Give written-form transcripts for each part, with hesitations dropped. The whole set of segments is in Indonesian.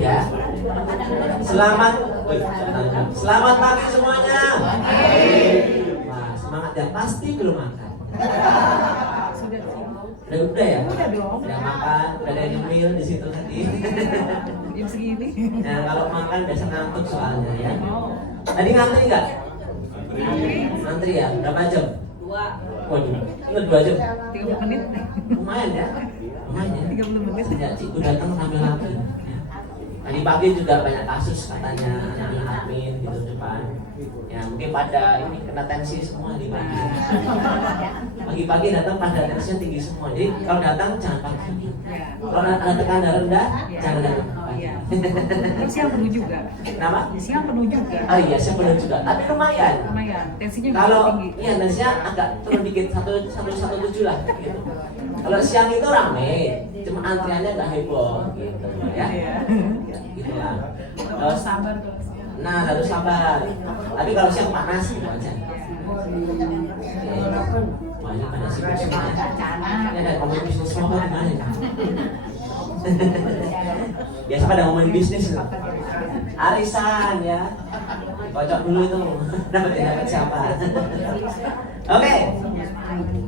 Ya. Selamat Selamat pagi semuanya. Wah, semangat ya, pasti belum makan. Udah ya? Udah dong. Udah makan, udah ada nyemil di situ tadi. Jam segini. Nah, kalau makan biasa ngantuk soalnya ya. Tadi ngantri nggak? Ngantri ya? Berapa jam? 2. Waduh, ingat 2 jam? 30 menit. Lumayan ya? Lumayan ya? 30 menit. Sejak Ciku datang sampai lagi. Tadi pagi juga banyak kasus katanya anak-anak admin gitu depan. Ya mungkin pada ini kena tensi semua di pagi. Pagi-pagi datang pada tensinya tinggi semua. Jadi kalau datang jangan pagi. Kalau ada tekanan rendah jangan datang pagi. Siang penuh juga. Kenapa? Siang penuh juga. Oh iya, siang penuh juga. Tapi lumayan. Lumayan. Tensinya Kalau tinggi. iya tensinya agak turun dikit 117 lah. Gitu. Kalau siang itu rame, cuma antriannya nggak heboh gitu ya. Gitu lah. Terus Sabar kalau siang. nah harus sabar. Tapi kalau siang panas gitu aja. Wah ini pada sibuk semua ya. Ini ada ngomongin bisnis apa gimana ya? Biasa pada ngomongin bisnis loh. Arisan ya. Kocok dulu itu. Dapat siapa? Oke.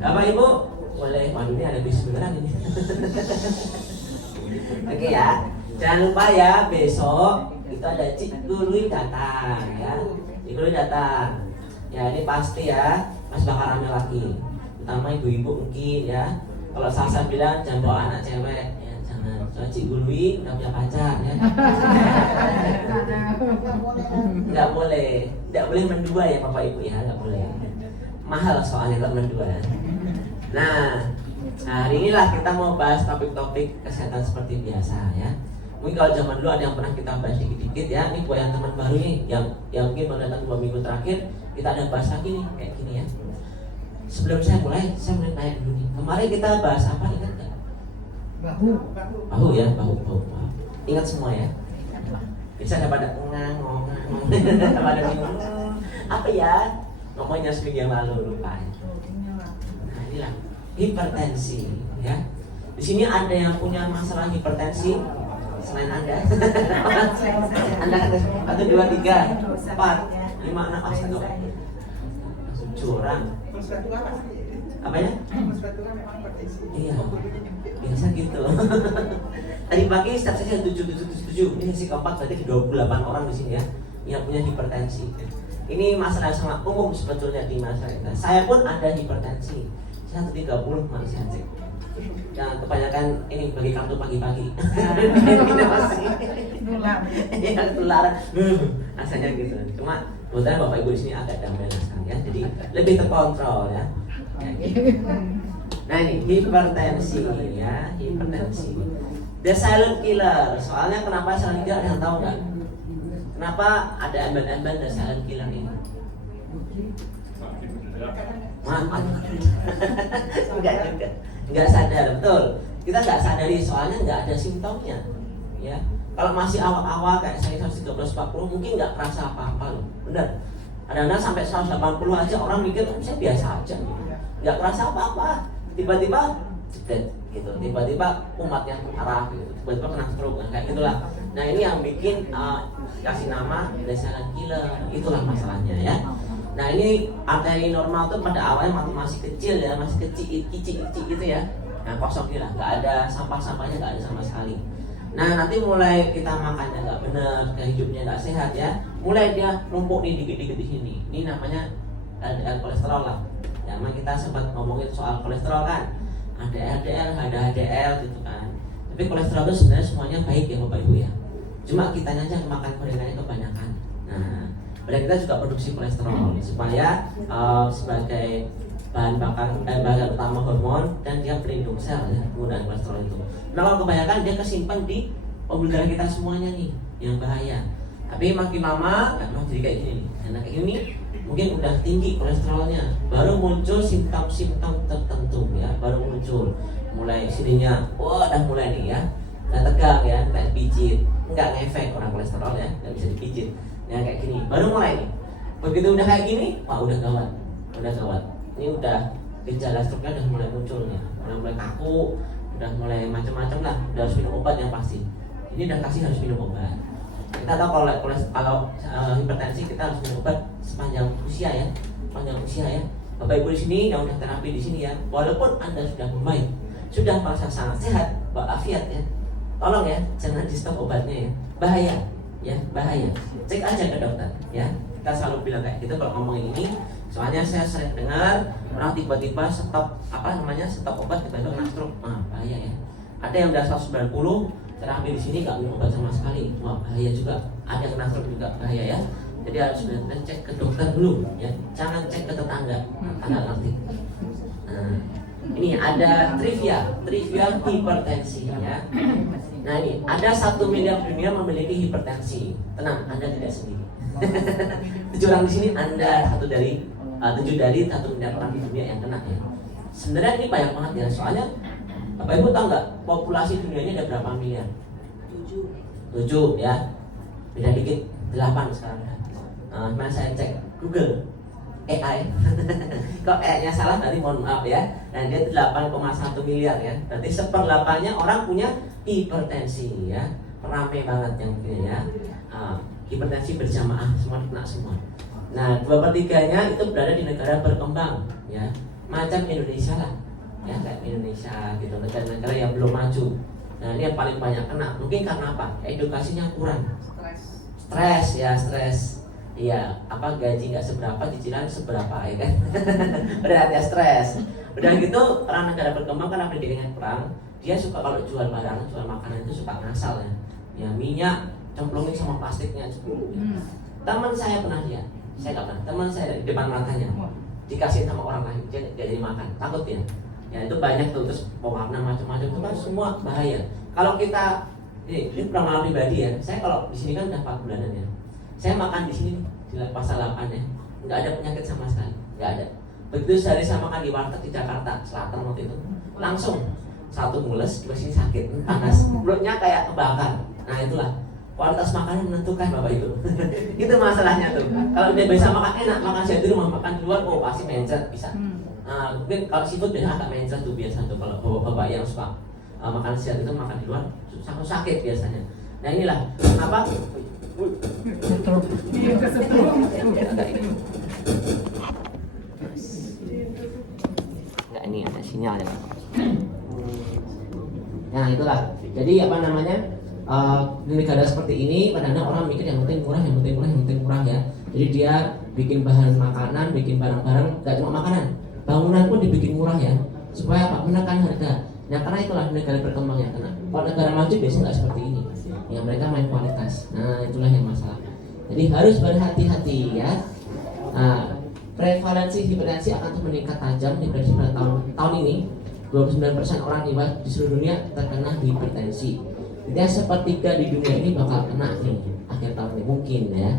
Bapak Ibu boleh, waduh ini ada bisnis beneran ini. Oke ya. Jangan lupa ya besok itu ada Cik Gului datang ya. Cik Gului datang. Ya ini pasti ya, Mas bakal rame lagi. Terutama ibu-ibu mungkin ya. Kalau Salsa bilang jangan bawa anak cewek ya, jangan. Soalnya Cik Gului udah punya pacar ya. Nggak boleh mendua ya Bapak Ibu ya, nggak boleh. Mahal soalnya kalau mendua. Nah, hari inilah kita mau bahas topik-topik kesehatan seperti biasa ya. Mungkin kalau zaman dulu ada yang pernah kita bahas dikit-dikit ya. Ini buat yang teman baru nih, yang mungkin baru datang 2 minggu terakhir, kita ada bahas lagi nih kayak gini ya. Sebelum saya mulai tanya dulu nih. Kemarin kita bahas apa, ingat nggak? Bahu ya, bahu. Ingat semua ya. Bisa ada pada ngomong, pada bingung. Apa ya? Ngomongnya seminggu yang lalu lupa. Nah, inilah hipertensi ya. Di sini ada yang punya masalah hipertensi selain Anda. Anda ada 1, 2, 3, 4, 5, 6, astaga. Curang. Apa ya? Iya. Biasa gitu. Tadi pagi statistiknya 7. Ini sesi keempat berarti 28 orang di sini ya yang punya hipertensi. Ini masalah sangat umum sebetulnya di masyarakat. Saya pun ada hipertensi. 130 manusia cek. Jangan kebanyakan ini bagi kartu pagi-pagi. Iya ketularan. Rasanya gitu. Cuma kebetulan Bapak Ibu di sini agak damai sekarang ya. Jadi lebih terkontrol ya. Nah ini hipertensi ya, hipertensi. The silent killer. Soalnya kenapa silent killer, ada yang tahu nggak? Kenapa ada embel-embel the silent killer ini? Enggak sadar, betul. Kita nggak sadari soalnya nggak ada simptomnya. Ya, kalau masih awal-awal kayak saya 130-140 mungkin nggak kerasa apa-apa loh, benar. Kadang-kadang sampai 180 aja orang mikir saya biasa aja, nggak kerasa apa-apa. Tiba-tiba jedet gitu, tiba-tiba umatnya arah gitu, tiba-tiba kena stroke kayak gitulah. Nah ini yang bikin kasih nama the silent killer, itulah masalahnya ya. Nah ini arteri normal tuh pada awalnya waktu masih kecil ya, masih kecil gitu ya. Nah kosong lah, nggak ada sampah-sampahnya, nggak ada sama sekali. Nah nanti mulai kita makannya nggak benar, kayak hidupnya nggak sehat ya, mulai dia numpuk nih dikit-dikit di sini. Ini namanya LDL kolesterol lah. Ya, kita sempat ngomongin soal kolesterol kan, ada LDL, ada HDL gitu kan. Tapi kolesterol itu sebenarnya semuanya baik ya Bapak Ibu ya. Cuma kitanya aja makan gorengannya kebanyakan. Nah, badan kita juga produksi kolesterol supaya sebagai bahan bakar utama hormon dan dia pelindung sel ya, penggunaan kolesterol itu. Nah kalau kebanyakan dia kesimpan di pembuluh darah kita semuanya nih, yang bahaya. Tapi makin lama kan jadi kayak gini nih. Karena kayak gini mungkin udah tinggi kolesterolnya, baru muncul simptom-simptom tertentu ya, baru muncul mulai sininya, wah udah mulai nih ya, udah tegang ya, kayak pijit, nggak ngefek orang kolesterol ya, nggak bisa dipijit. Nah kayak gini, baru mulai nih. Begitu udah kayak gini, wah udah gawat. Ini udah gejala stroke-nya udah mulai muncul ya, mulai kaku, udah mulai macam-macam lah, udah harus minum obat yang pasti. ini udah kasih harus minum obat. Kita tahu kalau hipertensi kita harus minum obat sepanjang usia ya, sepanjang usia ya. Bapak Ibu di sini yang udah terapi di sini ya, walaupun Anda sudah membaik, sudah merasa sangat sehat, walafiat ya, tolong ya jangan di stop obatnya ya, bahaya ya, bahaya. Cek aja ke dokter ya. Kita selalu bilang kayak gitu kalau ngomongin ini. Soalnya saya sering dengar orang tiba-tiba stop stop obat tiba-tiba kena stroke. Bahaya ya. Ada yang udah 190 terapi di sini nggak minum obat sama sekali, bahaya juga. Ada yang kena stroke juga bahaya ya. Jadi harus benar-benar cek ke dokter dulu ya. Jangan cek ke tetangga nanti. Ini ada trivia hipertensi ya. Nah ini ada 1 miliar dunia memiliki hipertensi. Tenang, Anda tidak sendiri. 7 orang di sini Anda 7 dari 1 miliar orang di dunia yang kena ya. Sebenarnya ini banyak banget ya, soalnya Bapak Ibu tahu nggak populasi dunianya ada berapa miliar? 7 ya, beda dikit 8 sekarang. Nah saya cek Google AI. Kok AI-nya salah tadi mohon maaf ya. Dan dia 8,1 miliar ya. Berarti 1/8-nya orang punya hipertensi ya. Ramai banget yang punya ya. Hipertensi berjamaah, semua kena semua. Nah 2/3-nya itu berada di negara berkembang ya, macam Indonesia lah ya, kayak Indonesia gitu, negara-negara yang belum maju. Nah ini yang paling banyak kena, mungkin karena apa? Edukasinya kurang, stres. Iya, gaji nggak seberapa, cicilan seberapa ya kan? Berarti stres. Udah gitu orang negara berkembang karena pendidikannya kurang, dia suka kalau jual barang, jual makanan itu suka ngasal ya. Ya minyak cemplungin sama plastiknya. Teman saya pernah lihat, saya nggak pernah. Teman saya di depan matanya dikasih sama orang lain, dia nggak jadi makan, takut ya. Ya itu banyak tuh, terus pewarna macam-macam itu kan semua bahaya. Kalau kita ini pengalaman pribadi ya, saya kalau di sini kan udah 4 bulanan ya. Saya makan di sini di pasar 8 ya, nggak ada penyakit sama sekali, nggak ada. Begitu saya makan di warteg di Jakarta Selatan waktu itu, langsung 1 mules, 2 sini sakit, panas, mulutnya kayak kebakar. Nah itulah kualitas makanan menentukan Bapak Ibu. Itu masalahnya tuh. Kalau dia bisa makan enak, makan siang di rumah, makan di luar, pasti mencret bisa. Mungkin kalau seafood biasanya agak mencret tuh biasa tuh kalau bapak yang suka makan siang itu makan di luar sakit biasanya. Nah inilah kenapa enggak ini ada sinyal ya. Nah itulah. Jadi di negara seperti ini kadang-kadang orang mikir yang penting murah ya. Jadi dia bikin bahan makanan, bikin barang-barang, gak cuma makanan, bangunan pun dibikin murah ya, supaya menekan harga. Nah karena itulah negara berkembang yang kena. Kalau negara maju biasanya nggak seperti ini, ya mereka main kualitas. Nah itulah yang masalah. Jadi harus berhati-hati ya. Prevalensi hipertensi akan terus meningkat tajam diprediksi pada tahun ini. 29% orang di seluruh dunia terkena hipertensi. Jadi 1/3 di dunia ini bakal kena nih akhir tahun ini mungkin ya.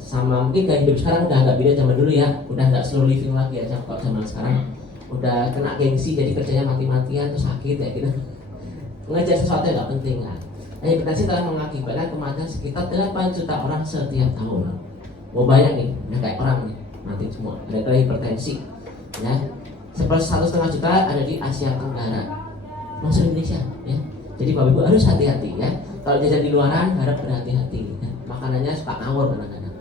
Sama mungkin gaya hidup sekarang udah agak beda zaman dulu ya, udah nggak slow living lagi ya. Kalau zaman sekarang udah kena gengsi, jadi kerjanya mati-matian terus sakit ya gitu. Mengejar sesuatu yang nggak penting kan. Nah, hipertensi telah mengakibatkan kematian sekitar 8 juta orang setiap tahun. Mau banyak nih, kayak orang nih mati semua gara-gara hipertensi ya. 1,5 juta ada di Asia Tenggara, masuk Indonesia ya. Jadi Bapak Ibu harus hati-hati ya. Kalau jajan di luaran harap berhati-hati ya. Makanannya suka ngawur kadang-kadang.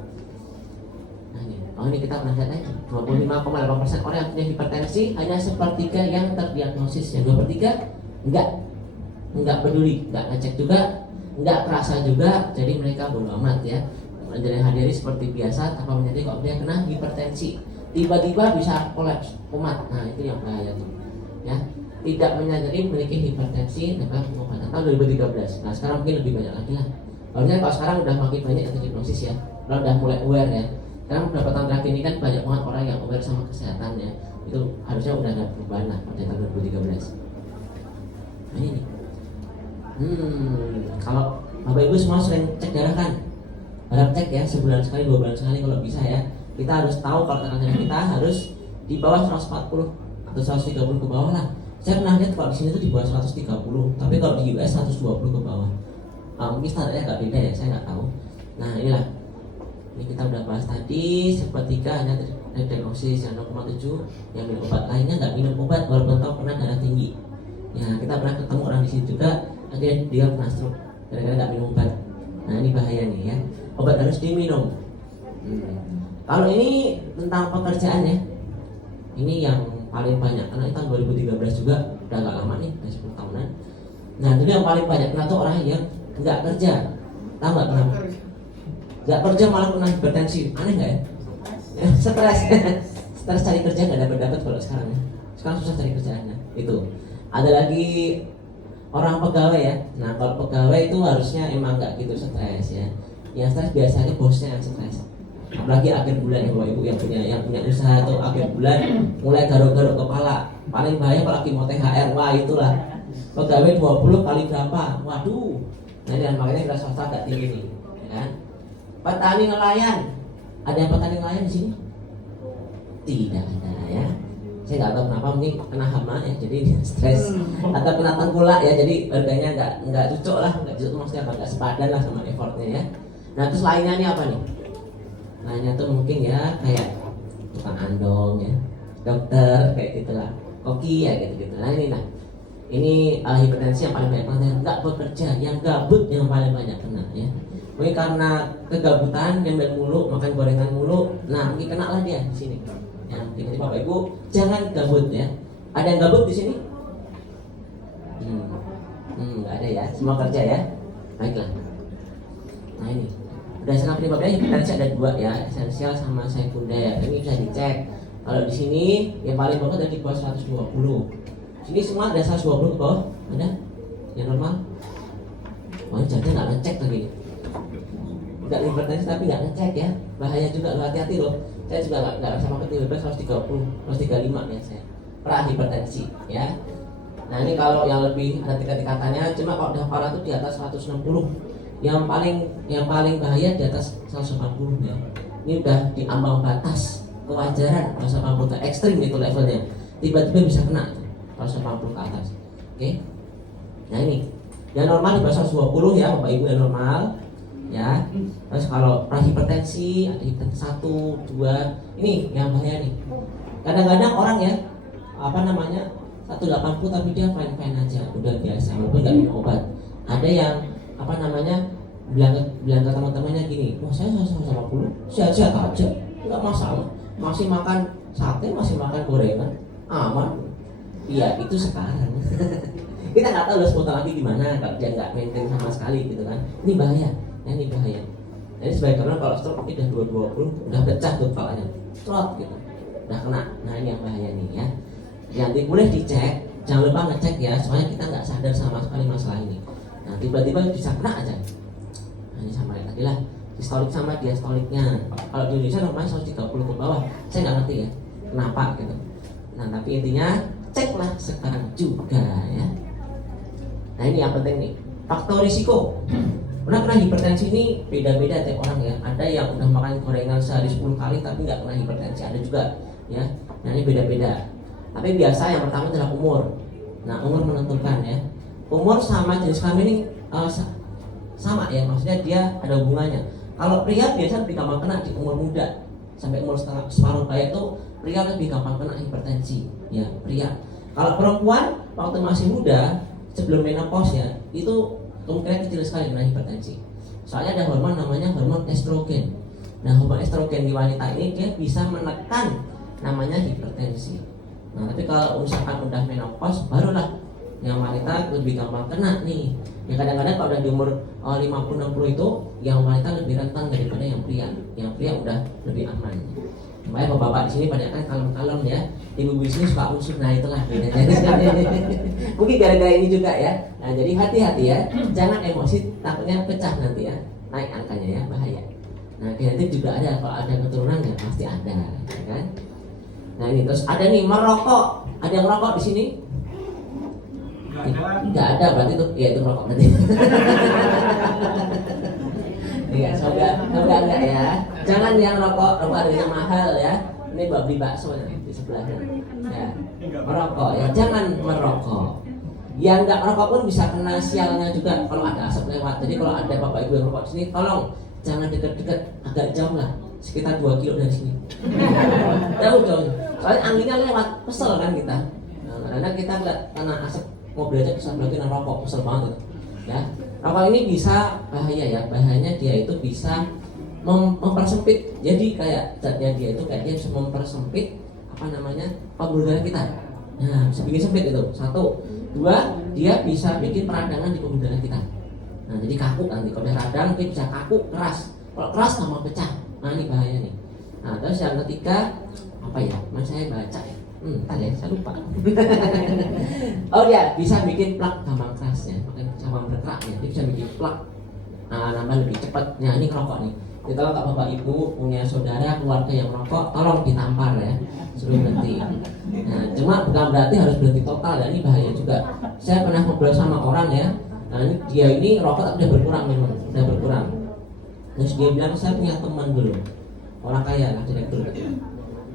Nah ini kita pernah lihat lagi 25,8% orang yang punya hipertensi, hanya 1/3 yang terdiagnosis. Yang 2/3 enggak peduli, enggak ngecek juga, enggak kerasa juga. Jadi mereka bodo amat ya. Menjalani hari-hari seperti biasa tanpa menyadari kalau dia kena hipertensi. Tiba-tiba bisa kolaps umat. Nah itu yang bahaya tuh ya. Tidak menyadari memiliki hipertensi dengan pengobatan tahun 2013. Nah sekarang mungkin lebih banyak lagi lah. Harusnya kalau sekarang udah makin banyak yang terdiagnosis ya, kalau udah mulai aware ya. Karena beberapa tahun terakhir ini kan banyak banget orang yang aware sama kesehatan ya. Itu harusnya udah ada perubahan lah pada tahun 2013. Nah ini kalau Bapak Ibu semua sering cek darah kan, harap cek ya sebulan sekali, 2 bulan sekali kalau bisa ya. Kita harus tahu kalau tekanan darah kita harus di bawah 140 atau 130 ke bawah lah. Saya pernah lihat kalau di sini tuh di bawah 130, tapi kalau di US 120 ke bawah. Mungkin standarnya agak beda ya, saya nggak tahu. Nah inilah, ini kita udah bahas tadi, 1/3 hanya terdiagnosis, yang 0,7 yang minum obat, lainnya nggak minum obat walaupun tahu pernah darah tinggi. Ya kita pernah ketemu orang di sini juga, akhirnya dia pernah stroke. gara-gara nggak minum obat. Nah ini bahaya nih ya, obat harus diminum. Kalau ini tentang pekerjaan ya, ini yang paling banyak karena ini tahun 2013 juga, udah gak lama nih, udah 10 tahunan. Nah itu yang paling banyak kena tuh orang yang nggak kerja. Tahu nggak kenapa? Nggak kerja malah kena hipertensi, aneh nggak ya? Stres, stres cari kerja nggak dapat kalau sekarang ya. Sekarang susah cari kerjaannya. Itu. Ada lagi orang pegawai ya. Nah kalau pegawai itu harusnya emang nggak gitu stres ya. Yang stres biasanya bosnya yang stres. Apalagi akhir bulan ya Bapak Ibu yang punya usaha tuh akhir bulan mulai garuk-garuk kepala. Paling bahaya apalagi mau THR, wah itulah. Pegawai 20 kali berapa? Waduh. Nah dan makanya kita swasta agak tinggi nih, ya kan? Petani nelayan. Ada yang petani nelayan di sini? Tidak ada ya. Saya nggak tahu kenapa, mungkin kena hama ya, jadi stres atau kena tengkulak ya, jadi harganya nggak cocok lah, nggak cocok maksudnya nggak sepadan lah sama effortnya ya. Nah terus lainnya ini apa nih? Lainnya tuh mungkin ya kayak tukang andong ya, dokter kayak gitulah, koki ya gitu-gitu. Nah ini hipertensi yang paling banyak kena, nggak bekerja, yang gabut yang paling banyak kena ya. Mungkin karena kegabutan, nyemil mulu, makan gorengan mulu, nah mungkin kena lah dia di sini. Ya, jadi Bapak Ibu jangan gabut ya. Ada yang gabut di sini? Nggak ada ya, semua kerja ya. Baiklah. Nah ini, berdasarkan penyebabnya hipertensi ada dua ya, esensial sama sekunder. Ini bisa dicek. Kalau di sini yang paling bagus ada di bawah 120. Sini semua ada 120 ke bawah, ada? Yang normal? Wah jadi nggak ngecek lagi. Nggak hipertensi tapi nggak ngecek ya, bahaya juga lo, hati-hati loh. Saya juga nggak sama ketiba 130, 135 ya saya. Pra hipertensi ya. Nah ini kalau yang lebih ada tingkat-tingkatannya, cuma kalau udah parah tuh di atas 160. Yang paling bahaya di atas 180 ya. Ini udah di ambang batas kewajaran 180, ekstrim itu levelnya. Tiba-tiba bisa kena 180 ke atas. Oke. Nah ini yang normal di bawah 120 ya Bapak Ibu, yang normal ya. Terus kalau hipertensi ada hipertensi 1, 2, ini yang bahaya nih. Kadang-kadang orang ya 180 tapi dia fine aja, udah biasa walaupun nggak minum obat. Ada yang bilang ke teman-temannya gini, wah saya 180 sehat-sehat aja, nggak masalah, masih makan sate, masih makan gorengan, aman. Iya itu sekarang. Kita nggak tahu 10 tahun lagi gimana kalau dia nggak maintain sama sekali gitu kan. Ini bahaya. Ini bahaya. Jadi sebaiknya kalau stroke udah 220 udah pecah tuh kepalanya, slot gitu, udah kena. Nah ini yang bahaya nih ya. Nanti boleh dicek, jangan lupa ngecek ya, soalnya kita nggak sadar sama sekali masalah ini. Nah tiba-tiba bisa kena aja. Nah ini sama lagi lah, distolik sama diastoliknya. Kalau di Indonesia normalnya 130 ke bawah, saya nggak ngerti ya kenapa gitu. Nah tapi intinya ceklah sekarang juga ya. Nah ini yang penting nih, faktor risiko. Karena hipertensi ini beda-beda tiap orang ya. Ada yang udah makan gorengan sehari 10 kali tapi nggak kena hipertensi, ada juga ya. Nah ini beda-beda. Tapi biasa yang pertama adalah umur. Nah umur menentukan ya. Umur sama jenis kelamin ini sama ya, maksudnya dia ada hubungannya. Kalau pria biasa lebih gampang kena di umur muda, sampai umur separuh baya itu pria lebih gampang kena hipertensi ya, pria. Kalau perempuan waktu masih muda sebelum menopause ya, itu kemungkinan kecil sekali kena hipertensi. Soalnya ada hormon namanya hormon estrogen. Nah hormon estrogen di wanita ini dia bisa menekan namanya hipertensi. Nah tapi kalau misalkan udah menopause barulah yang wanita lebih gampang kena nih. Ya kadang-kadang kalau udah di umur 50-60 itu yang wanita lebih rentan daripada yang pria. Yang pria udah lebih aman. Makanya bapak-bapak di sini pada kan kalem-kalem ya. Ibu-ibu di sini suka unsur, nah itulah bedanya. Mungkin gara-gara ini juga ya. Nah jadi hati-hati ya, jangan emosi, takutnya pecah nanti ya, naik angkanya ya, bahaya. Nah genetik juga ada, kalau ada keturunan ya pasti ada, ya kan? Nah ini terus ada nih merokok, ada yang merokok di sini? Nggak ada berarti itu, ya itu merokok berarti. Iya, semoga enggak ya. Jangan yang rokok harganya mahal ya. Ini beli bakso ya, di sebelahnya. Ya, merokok ya, jangan merokok. Yang nggak merokok pun bisa kena sialnya juga kalau ada asap lewat. Jadi kalau ada bapak ibu yang merokok di sini, tolong jangan dekat-dekat, agak jauh lah, sekitar 2 kilo dari sini. Jauh. Soalnya anginnya lewat, kesel kan kita. Nah, karena kita lihat karena asap mobil aja kesel, berarti rokok kesel banget. Ya, rokok ini bisa bahaya ya, bahayanya dia itu bisa mempersempit. Jadi kayak zatnya dia itu kayak dia bisa mempersempit pembuluh darah kita. Nah, bisa bikin sempit itu. Satu, dua, dia bisa bikin peradangan di pembuluh darah kita. Nah, jadi kaku nanti kalau radang dia bisa kaku, keras. Kalau keras nggak mau pecah. Nah, ini bahaya nih. Nah, terus yang ketiga apa ya? Mas saya baca ya. Tadi ya, saya lupa. Oh ya, bisa bikin plak gampang keras ya, makin sama bergerak ya, dia bisa bikin plak. Nah, nambah lebih cepat. Nah, ini rokok nih. Jadi kalau bapak ibu punya saudara keluarga yang merokok, tolong ditampar ya, suruh berhenti. Nah, cuma bukan berarti harus berhenti total ya, ini bahaya juga. Saya pernah ngobrol sama orang ya. Nah, dia ini rokok tapi udah berkurang memang, udah berkurang. Terus dia bilang saya punya teman dulu, orang kaya lah, direktur gitu.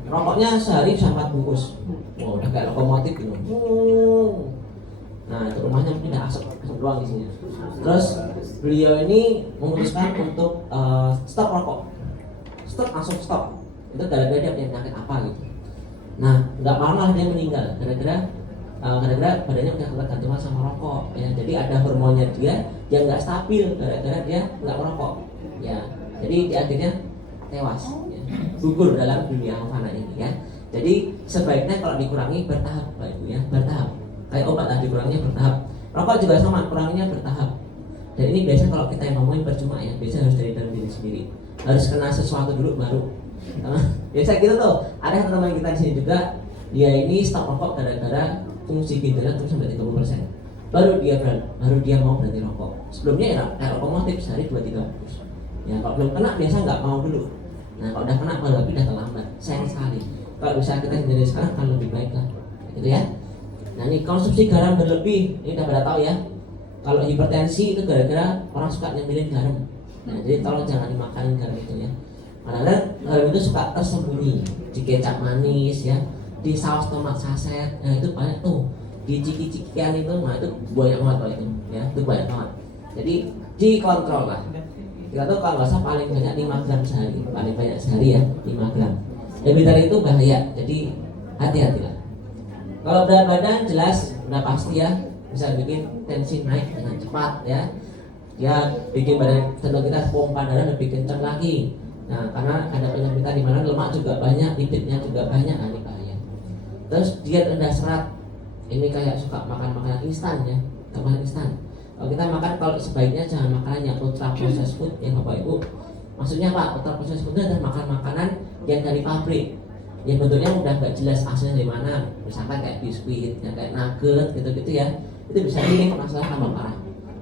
Rokoknya sehari bisa 4 bungkus. Wow, udah kayak lokomotif gitu. Nah, itu rumahnya mungkin ada asap doang isinya. Terus beliau ini memutuskan untuk stop rokok. Langsung stop. Itu gara-gara dia punya penyakit apa gitu. Nah, nggak lama dia meninggal gara-gara badannya udah ketergantungan sama rokok. Ya, jadi ada hormonnya dia yang nggak stabil gara-gara dia nggak merokok. Ya, jadi dia akhirnya tewas. Ya. Gugur dalam dunia fana ini ya. Jadi sebaiknya kalau dikurangi bertahap, Pak Ibu ya, bertahap. Kayak obat tadi kurangnya bertahap. Rokok juga sama, kuranginya bertahap. Dan ini biasanya kalau kita yang ngomongin percuma ya, biasanya harus dari dalam diri sendiri. Harus kena sesuatu dulu baru. Biasa gitu tuh. Ada teman kita di sini juga, dia ini stop rokok gara-gara fungsi ginjalnya terus sampai 30%. Baru dia mau berhenti rokok. Sebelumnya ya kayak lokomotif sehari 2-3 bungkus. Ya kalau belum kena biasa nggak mau dulu. Nah kalau udah kena baru udah terlambat. Sayang sekali. Kalau bisa kita hindari sekarang kan lebih baik lah. Gitu ya. Nah ini konsumsi garam berlebih, ini udah pada tahu ya. Kalau hipertensi itu gara-gara orang suka nyemilin garam. Nah jadi tolong jangan dimakanin garam itu ya. Karena garam itu suka tersembunyi di kecap manis ya, di saus tomat saset. Nah itu banyak tuh di ciki-cikian itu, nah itu banyak banget itu ya, itu banyak banget. Jadi dikontrol lah. Kita tuh kalau nggak salah paling banyak 5 gram sehari, paling banyak sehari ya 5 gram. Lebih dari itu bahaya, jadi hati-hatilah. Kalau berat badan jelas udah pasti ya, bisa bikin tensi naik dengan cepat ya. Dia bikin badan jantung kita pompa darah lebih kencang lagi. Nah karena ada penyempitan di mana lemak juga banyak, lipidnya juga banyak, nah ini bahaya. Terus diet rendah serat, ini kayak suka makan makanan instan ya, makanan instan. Kalau kita makan, kalau sebaiknya jangan makanan yang ultra processed food ya Bapak Ibu. Maksudnya Pak, ultra processed food itu adalah makan makanan yang dari pabrik, yang bentuknya udah gak jelas asalnya dari mana. Misalkan kayak biskuit, ya, kayak nugget gitu-gitu ya. Itu bisa bikin masalah tambah parah.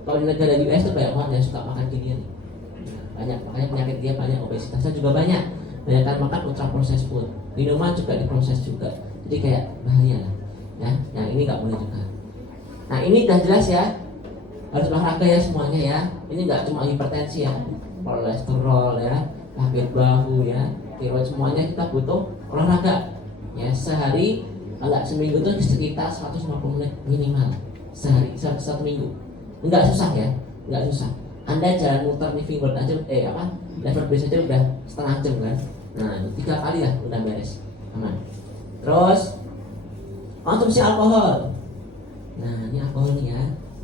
Kalau di negara US itu banyak orang yang suka makan ginian. Banyak, makanya penyakit dia banyak, obesitasnya juga banyak. Banyak kan makan ultra processed food. Minuman juga diproses juga. Jadi kayak bahaya lah. Ya, yang ini gak boleh juga. Nah ini udah jelas ya. Harus olahraga ya semuanya ya. Ini nggak cuma hipertensi ya, kolesterol ya, sakit bahu ya, tiroid, semuanya kita butuh olahraga. Ya sehari, enggak seminggu tuh sekitar 150 menit minimal sehari, satu minggu. Enggak susah ya, enggak susah. Anda jalan muter living world aja, level base aja udah setengah jam kan. Nah 3 kali lah udah beres, aman. Terus konsumsi alkohol. Nah ini alkohol nih ya.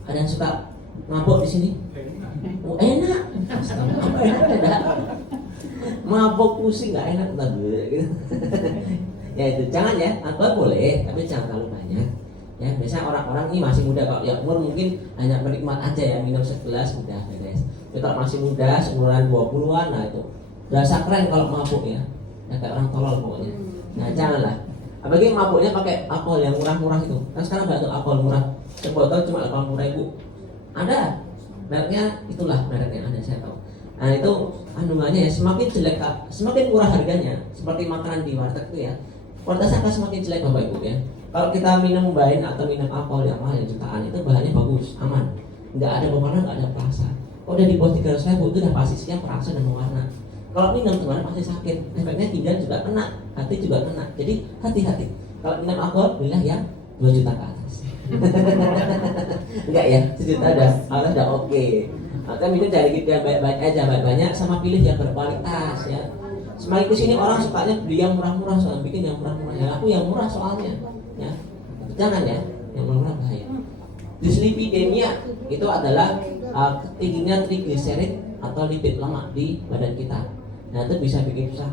Ada yang suka mabok di sini? Oh, enak. Apa enak? Mabok pusing nggak enak gitu. Ya itu jangan ya. Alkohol boleh, tapi jangan terlalu banyak. Ya biasanya orang-orang ini masih muda, kalau yang umur mungkin hanya menikmat aja ya, minum segelas udah beres. Tapi kalau masih muda, seumuran 20-an, nah itu berasa keren kalau mabuk ya. Ya kayak orang tolol pokoknya. Nah janganlah. Apalagi mabuknya pakai alkohol yang murah-murah itu. Kan sekarang nggak ada alkohol murah. Sebotol cuma 80.000. Ada mereknya, itulah mereknya ada, saya tahu. Nah itu kandungannya ya semakin jelek, semakin murah harganya, seperti makanan di warteg itu ya, kualitasnya akan semakin jelek Bapak Ibu ya. Kalau kita minum wine atau minum alkohol yang mahal yang jutaan, itu bahannya bagus, aman, nggak ada pewarna, nggak ada perasa. Kalau udah di bawah 300.000 itu udah pasti siap perasa dan mewarna. Kalau minum sebenarnya pasti sakit, efeknya ginjal juga kena, hati juga kena. Jadi hati-hati. Kalau minum alkohol, belilah yang 2 juta ke atas. Enggak ya, 1 juta udah oke. Maka minum dari gitu yang baik-baik aja, baik-banyak, sama pilih yang berkualitas ya. Semakin kesini orang sukanya beli yang murah-murah, soalnya bikin yang murah-murah. Ya aku yang murah soalnya, ya. Jangan ya, yang murah bahaya. Dyslipidemia itu adalah tingginya trigliserid atau lipid lemak di badan kita. Nah itu bisa bikin susah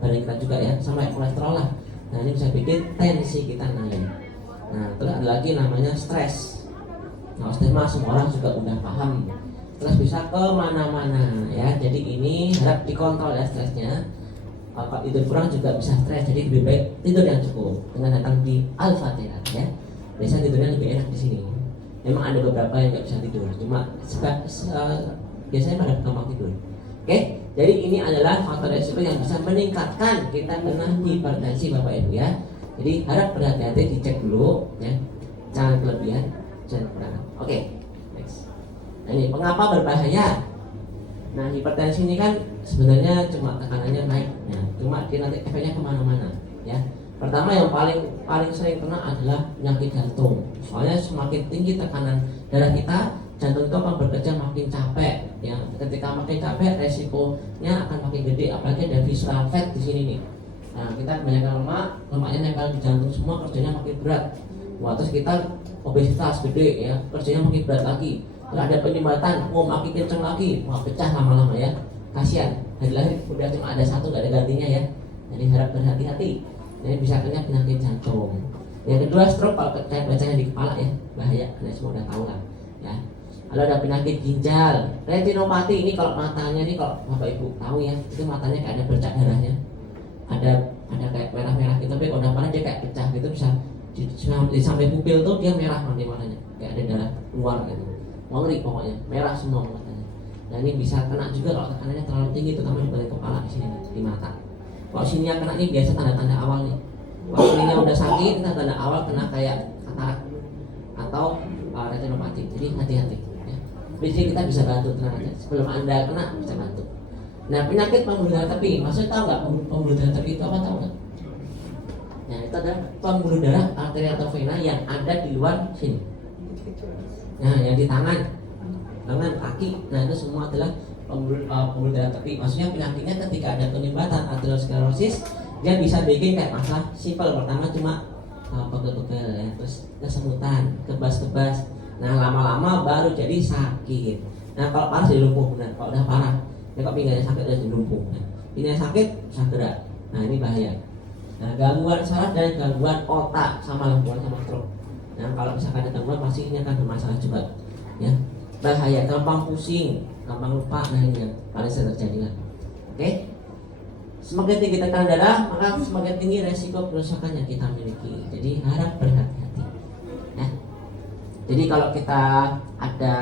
badan kita juga ya, sama kayak kolesterol lah. Nah ini bisa bikin tensi kita naik. Nah terus ada lagi namanya stres. Nah stres mah semua orang juga udah paham. Stres bisa kemana-mana ya. Jadi ini harap dikontrol ya stresnya. Kalau tidur kurang juga bisa stres. Jadi lebih baik tidur yang cukup dengan datang di Al-Fatihah ya. Biasanya tidurnya lebih enak di sini. Memang ada beberapa yang nggak bisa tidur, cuma biasanya pada gampang tidur. Oke, jadi ini adalah faktor resiko yang bisa meningkatkan kita kena hipertensi Bapak Ibu ya. Jadi harap berhati-hati, dicek dulu ya, jangan kelebihan, jangan kurang. Oke, next. Nah ini mengapa berbahaya? Nah hipertensi ini kan sebenarnya cuma tekanannya naik, ya. Cuma dia nanti efeknya kemana-mana ya. Pertama yang paling sering kena adalah penyakit jantung. Soalnya semakin tinggi tekanan darah kita, jantung itu akan bekerja makin capek. Ya, ketika makin capek, resikonya akan makin gede. Apalagi ada visceral fat di sini nih. Nah, kita kebanyakan lemaknya nempel di jantung semua, kerjanya makin berat. Wah, terus kita obesitas gede ya, kerjanya makin berat lagi. Terus ada penyumbatan, makin kenceng lagi, wah pecah lama-lama ya. Kasihan, hari lahir udah cuma ada satu, gak ada gantinya ya. Jadi harap berhati-hati. Ini bisa kena penyakit jantung. Yang kedua stroke, kalau kayak bacanya di kepala ya, bahaya, kalian semua udah tahu lah ya. Lalu ada penyakit ginjal, retinopati. Ini kalau matanya nih, kalau Bapak Ibu tahu ya, itu matanya kayak ada bercak darahnya, ada kayak merah-merah gitu, tapi kalau udah panas dia kayak pecah gitu, bisa di sampai pupil tuh dia merah nanti matanya, kayak ada darah keluar gitu. Ngeri pokoknya, merah semua matanya. Nah ini bisa kena juga kalau tekanannya terlalu tinggi, terutama di bagian kepala di sini, di mata. Kalau sininya kena ini biasa tanda-tanda awal nih. Kalau sininya udah sakit, tanda awal kena kayak katarak atau retinopati. Jadi hati-hati. Ya. Biasanya kita bisa bantu, tenang aja. Sebelum Anda kena bisa bantu. Nah penyakit pembuluh darah tepi, maksudnya tahu nggak pembuluh darah tepi itu apa, tahu nggak? Nah itu adalah pembuluh darah arteri atau vena yang ada di luar sini. Nah yang di tangan, kaki, nah itu semua adalah pembuluh darah tepi. Maksudnya penyakitnya ketika ada penyumbatan aterosklerosis, dia bisa bikin kayak masalah simpel. Pertama cuma pegel-pegel ya, terus kesemutan, kebas-kebas. Nah lama-lama baru jadi sakit. Nah kalau parah jadi lumpuh, benar. Kalau udah parah, ya kok pinggangnya sakit jadi lumpuh. Nah, ini sakit bisa gerak. Nah ini bahaya. Nah gangguan saraf dan gangguan otak sama gangguan sama stroke. Nah kalau misalkan ada gangguan pasti ini akan bermasalah juga. Ya bahaya, gampang pusing, gampang lupa. Nah ini yang paling sering terjadi lah. Oke, semakin tinggi tekanan darah maka semakin tinggi resiko kerusakan yang kita miliki. Jadi harap berhati-hati. Nah, jadi kalau kita ada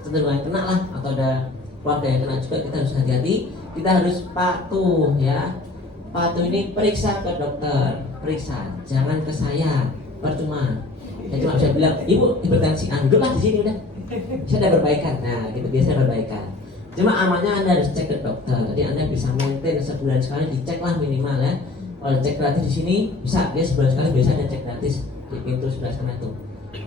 kecenderungan kena lah, atau ada keluarga yang kena juga, kita harus hati-hati. Kita harus patuh ya. Patuh ini periksa ke dokter, periksa, jangan ke saya, percuma. Ya cuma bisa bilang, ibu hipertensi, duduklah di sini udah. Saya ada perbaikan, nah gitu biasanya perbaikan. Cuma amannya Anda harus cek ke dokter. Jadi Anda bisa maintain sebulan sekali, dicek lah minimal ya. Kalau cek gratis di sini bisa, dia sebulan sekali biasa ada cek gratis di pintu sebelah sana tuh.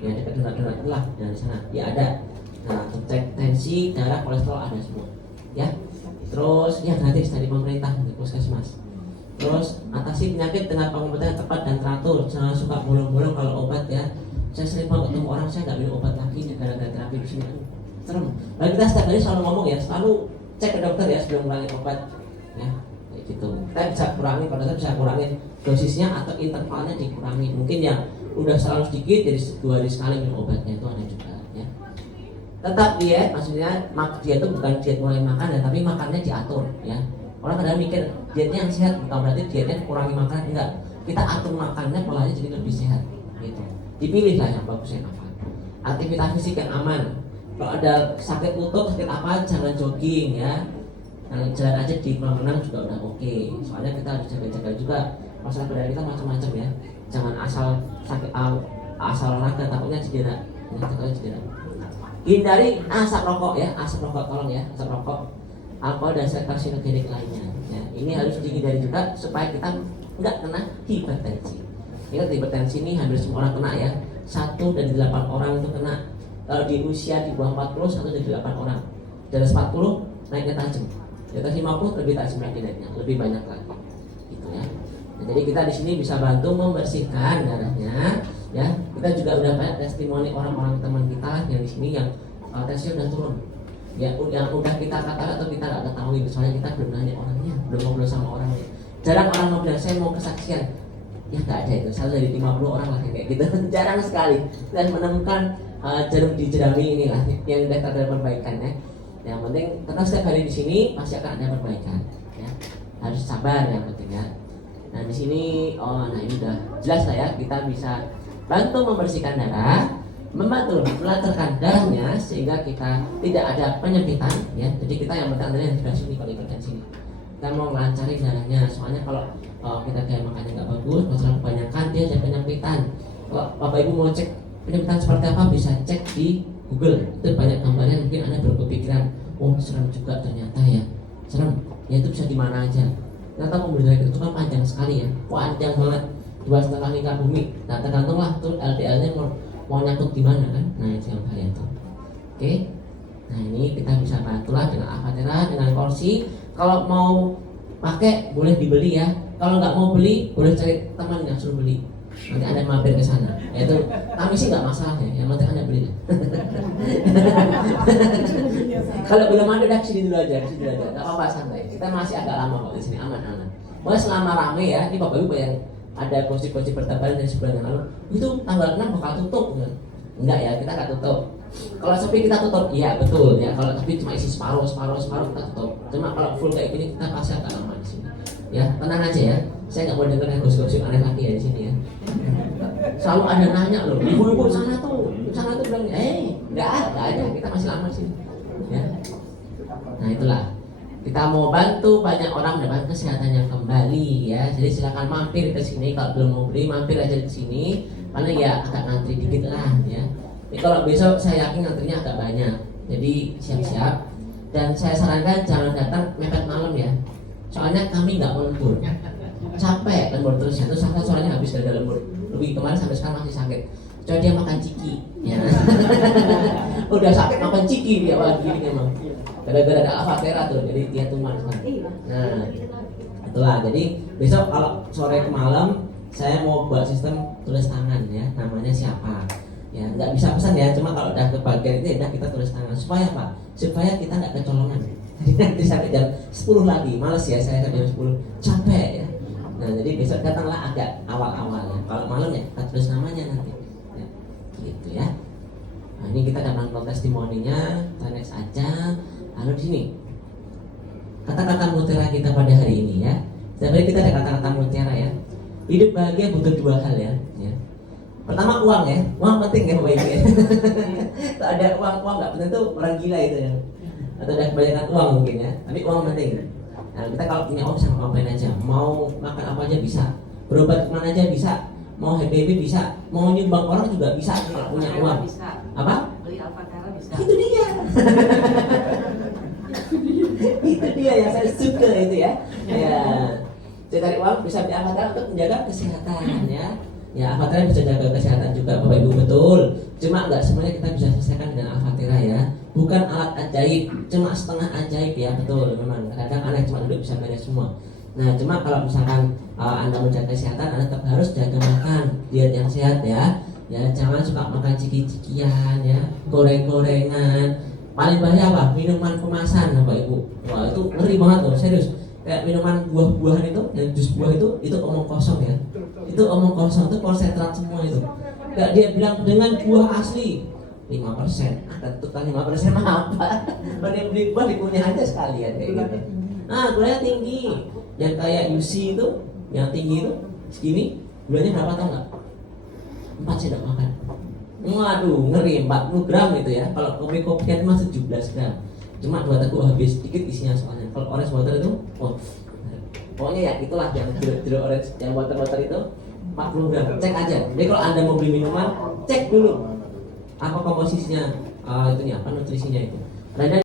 Ya dekat donat-donat lah dari sana, ya ada. Nah untuk cek tensi, darah, kolesterol ada semua. Ya, terus ya gratis dari pemerintah untuk puskesmas. Terus atasi penyakit dengan pengobatan yang tepat dan teratur. Jangan suka bolong-bolong kalau obat ya. Saya sering banget ketemu orang, saya nggak minum obat lagi gara-gara terapi di sini. Serem. Lalu kita setiap hari selalu ngomong ya, selalu cek ke dokter ya sebelum ngurangin obat. Ya, kayak gitu. Kita bisa kurangi, kalau dokter bisa kurangin dosisnya atau intervalnya dikurangi. Mungkin yang udah selalu sedikit jadi 2 hari sekali minum obatnya, itu ada juga. Ya. Tetap diet, maksudnya diet itu bukan diet mulai makan ya, tapi makannya diatur. Ya. Orang kadang mikir dietnya yang sehat, bukan berarti dietnya kurangi makan, enggak. Kita atur makannya, polanya jadi lebih sehat. Gitu. Dipilih lah yang bagusnya apa. Aktivitas fisik yang aman. Kalau ada sakit lutut, sakit apa, jangan jogging ya. Nah, jalan aja di kolam renang juga udah oke. Soalnya kita harus jaga-jaga juga. Masalah badan kita macam-macam ya. Jangan asal sakit asal olahraga, takutnya cedera. Takutnya cedera. Hindari asap rokok ya, asap rokok tolong ya, asap rokok, alkohol dan zat karsinogenik lainnya. Ya, ini harus dihindari juga supaya kita nggak kena hipertensi. Ingat hipertensi ini hampir semua orang kena ya. 1 dari 8 orang itu kena. Kalau di usia di bawah 40, 1 dari 8 orang. Di atas 40 naiknya tajam. Di atas 50 lebih tajam lagi naiknya, lebih banyak lagi. Gitu ya. Nah, jadi kita di sini bisa bantu membersihkan darahnya. Ya, kita juga udah banyak testimoni orang-orang teman kita yang di sini yang tensinya udah turun. Ya, yang udah kita katakan atau kita nggak ketahui, soalnya kita belum nanya orangnya, belum ngobrol sama orangnya. Jarang orang mau bilang saya mau kesaksian. Ya nggak ada itu, 1 dari 50 orang lah kayak gitu. Jarang sekali. Dan menemukan jarum di jerami inilah yang udah ada perbaikan ya. Yang penting tetap setiap hari di sini pasti akan ada perbaikan. Ya. Harus sabar yang penting ya. Nah di sini, nah ini udah jelas lah ya, kita bisa bantu membersihkan darah, membantu melancarkan darahnya sehingga kita tidak ada penyempitan ya. Jadi kita yang penting adalah yang sebelah sini kalau ikutkan sini. Kita mau melancarin darahnya, soalnya kalau kita kayak makannya nggak bagus, masalah kebanyakan dia ada penyempitan. Kalau Bapak Ibu mau cek penyempitan seperti apa bisa cek di Google. Itu banyak gambarnya, mungkin Anda berpikiran, oh serem juga ternyata ya. Serem, ya itu bisa di mana aja. Ternyata pembuluh itu kan panjang sekali ya, panjang banget, 2,5 lingkar bumi. Nah tergantunglah tuh LDL-nya mau nyangkut di mana kan. Nah itu yang bahaya tuh. Oke. Nah ini kita bisa bantulah dengan Avatera, dengan kursi. Kalau mau pakai boleh dibeli ya. Kalau nggak mau beli boleh cari teman yang suruh beli. Nanti Anda mampir ke sana. Itu kami sih nggak masalah ya. Yang penting Anda beli. Kalau belum ada udah sini dulu aja, nggak apa-apa santai. Kita masih agak lama kok di sini, aman-aman. Pokoknya selama rame ya, ini Bapak Ibu yang ada kursi-kursi bertebaran dari sebulan yang lalu, itu tanggal 6 bakal tutup. Enggak ya, kita nggak tutup. Kalau sepi kita tutup, iya betul ya. Kalau tapi cuma isi separuh kita tutup. Cuma kalau full kayak gini kita pasti agak lama di sini. Ya tenang aja ya. Saya nggak mau dengar yang gosip-gosip aneh lagi ya di sini ya. Selalu ada nanya loh, ibu-ibu sana tuh bilang, nggak ada, kita masih lama sih. Ya. Nah itulah, kita mau bantu banyak orang mendapatkan kesehatannya kembali ya. Jadi silakan mampir ke sini, kalau belum mau beli mampir aja ke sini. Karena ya agak ngantri dikit lah ya. Jadi kalau besok saya yakin ngantrinya agak banyak. Jadi siap-siap. Dan saya sarankan jangan datang mepet malam ya. Soalnya kami nggak mau lembur. Capek lembur terus itu sampai soalnya habis dari lembur. Lebih kemarin sampai sekarang masih sakit. Coba dia makan ciki ya. Udah sakit makan ciki dia lagi gini memang. Gara-gara ada Avatera tuh, jadi dia tuman sekali. Nah, itulah. Jadi besok kalau sore ke malam saya mau buat sistem tulis tangan ya, namanya siapa. Ya, nggak bisa pesan ya, cuma kalau udah kebagian itu ya kita tulis tangan. Supaya apa? Supaya kita nggak kecolongan. Jadi nanti sampai jam 10 lagi, males ya saya sampai jam 10, capek ya. Nah, jadi besok datanglah agak awal-awal ya. Kalau malam ya kita tulis namanya nanti. Ya, gitu ya. Nah, ini kita dapat testimoninya, kita next aja. Lalu di sini kata-kata mutiara kita pada hari ini ya. Sebenarnya kita ada kata-kata mutiara ya. Hidup bahagia butuh 2 hal ya. Pertama uang ya, uang penting ya Bapak Ibu ya. Kalau ada uang nggak penting tuh orang gila itu ya. Atau ada kebanyakan uang mungkin ya, tapi uang penting. Nah kita kalau punya uang bisa ngapain aja, mau makan apa aja bisa, berobat kemana aja bisa, mau happy bisa, mau nyumbang orang juga bisa kalau punya uang. Bisa. Apa? Beli Avatera bisa. Itu dia. Itu dia yang saya suka itu ya. Ya, saya cari uang bisa beli Avatera untuk menjaga kesehatan ya. Ya Avatera bisa jaga kesehatan juga Bapak Ibu betul. Cuma nggak semuanya kita bisa selesaikan dengan Avatera ya. Bukan alat ajaib, cuma setengah ajaib ya betul memang. Kadang anak cuma duduk bisa beres semua. Nah cuma kalau misalkan Anda menjaga kesehatan, Anda tetap harus jaga makan, diet yang sehat ya. Ya jangan suka makan ciki-cikian ya, goreng-gorengan. Paling banyak apa? Minuman kemasan Bapak Ibu. Wah itu ngeri banget loh, serius. Kayak minuman buah-buahan itu, yang jus buah itu omong kosong ya. Itu omong kosong, itu konsentrat semua itu. Kayak dia bilang dengan buah asli 5%. Tentu kan 5% mah apa? Mending beli buah dikunyah aja sekalian kayak gitu. Nah, gulanya tinggi. Yang kayak UC itu, yang tinggi itu segini, gulanya berapa tau nggak? 4 sendok makan. Waduh, ngeri 40 gram gitu ya. Kalau kopi-kopian mah 17 gram. Cuma 2 teguk habis, dikit isinya soalnya. Kalau orange water itu, pokoknya ya itulah yang jeruk orange, yang water itu 40 gram. Cek aja. Jadi kalau Anda mau beli minuman, cek dulu apa komposisinya, itunya apa nutrisinya itu. Dan